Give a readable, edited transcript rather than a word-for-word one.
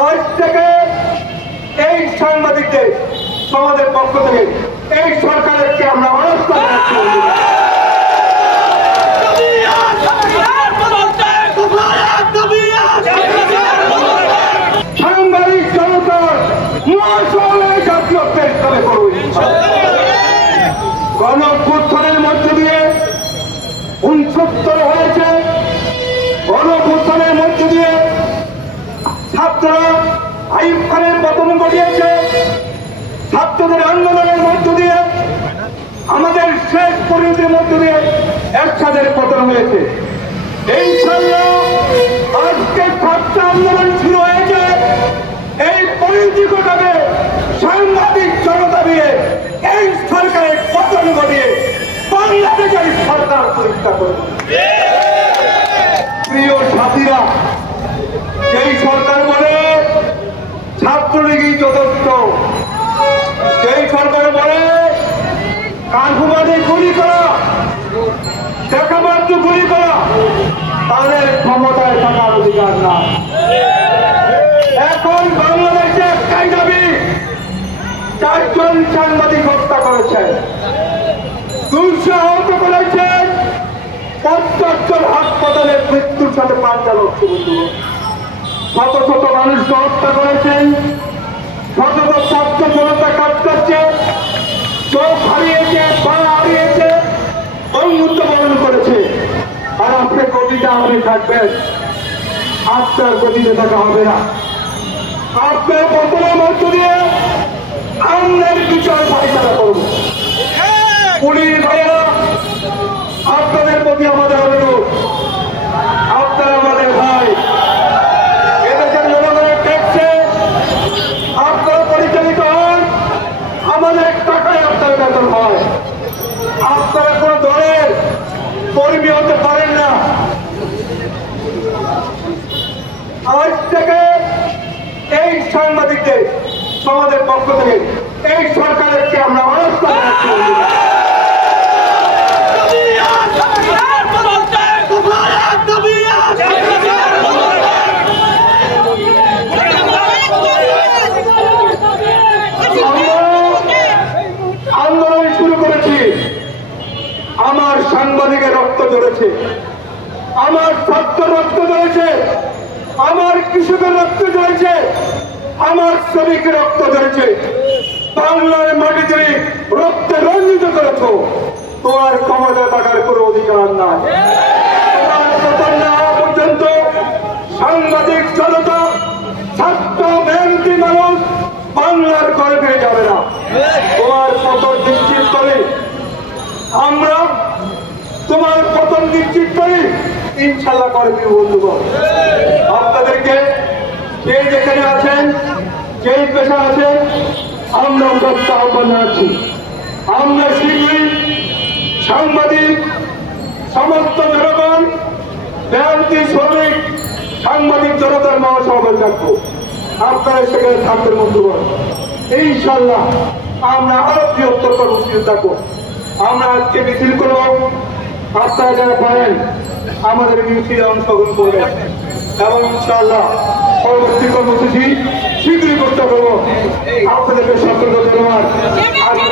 আজ থেকে এই সাংবাদিকদের সমাজের পক্ষ থেকে এই সরকারকে আমরা অবস্থা জানাচ্ছি। সাংবাদিক জনতার জাতীয় প্রেস তবে করব। গণঅভ্যুত্থানের মধ্য দিয়ে 69 হয়েছে। গণঅভ্যুত্থানের মধ্য দিয়ে ছাত্ররা আইয়ুব খানের পতন ঘটিয়েছে। ছাত্রদের আন্দোলনের মধ্য দিয়ে আমাদের শেষ পরিণতির মধ্য দিয়ে একসাথে পতন হয়েছে। ইনশাআল্লাহ আজকে ছাত্র আন্দোলন শুরু হয়েছে। এই পরিণতি ঘটাবে সাংবাদিক জনতা দিয়ে এই সরকারের পতন ঘটিয়ে বাংলাদেশের সরকার পরীক্ষা করবে। প্রিয় সাথীরা, এই সরকার বলে ছাত্রলীগই যথেষ্ট, এই সরকার বলে কানপুবাদে গুলি করা, দেখামাত্র গুলি করা, তাদের ক্ষমতায় থাকার অধিকার না। এখন বাংলাদেশে একটাই দাবি, 4 জন সাংবাদিক হত্যা করেছেন, 200 আহত করেছেন, 50 জন হাসপাতালে মৃত্যুর সাথে পাঞ্জা লড়ছে। শত শত মানুষকে হত্যা করেছেন, শত শত ছাত্র জনতা কাজ করছে, চোখ হারিয়েছে, পা হারিয়েছে, বন্ধুত্ব বরণ করেছে। আর আপনি গতিতে আমাদের থাকবেন, আপনার গতিতে থাকা হবে না। আপনার বর্তমান মধ্য দিয়ে আমাদের বিচার ফাইসলা করব। পুলিশ ভাইয়েরা, আপনাদের প্রতি আমাদের অনুরোধ, আপনারা আমাদের ভাই, এদেশের জনগণের ট্যাক্সে আপনারা পরিচালিত হন, আমাদের টাকায় আপনার বেতন হয়। আপনারা কোন দলের কর্মী হতে পারেন না। আজ থেকে এই সাংবাদিকদের সমাজের পক্ষ থেকে এই সরকারকে আমরা অবস্থা জানাচ্ছি। আন্দোলন শুরু করেছি, আমার সাংবাদিকের রক্ত ঝরেছে, আমার ছাত্র রক্ত ঝরেছে, আমার কৃষকের রক্ত ঝরেছে, আমার শ্রমিকের রক্ত ঝরেছে। বাংলার মাটিতে রক্তে রঞ্জিত করেছ, তোমার ক্ষমতা থাকার কোনো অধিকার নাই। তোমার পতন না হওয়া পর্যন্ত সাংবাদিক জনতা, ছাত্র মেহনতি মানুষ বাংলার ঘরে ফিরে যাবে না। তোমার পতন নিশ্চিত করে আমরা, তোমার পতন নিশ্চিত করি ইনশাল্লাহ করবি। বন্ধুগণ, আপনাদেরকে যে যেখানে আছেন, যেই পেশা আছেন, আমরা আহ্বান জানাচ্ছি। আমরা শীঘ্রই সাংবাদিক, সমস্ত জনগণ, মেহনতি শ্রমিক, সাংবাদিক জনতার মহাসমাবেশ রাখবো। আপনারা সেখানে থাকবেন। বন্ধুগণ, ইনশাল্লাহ আমরা আরো বৃহত্তর কর্মসূচি থাকবো। আমরা আজকে মিছিল করব, আপনারা যারা পারেন আমাদের মিছিলে অংশগ্রহণ করবেন এবং ইনশাআল্লাহ পরবর্তী কর্মসূচি শীঘ্রই করতে করবো। আপনাদেরকে সকলকে ধন্যবাদ। আজকে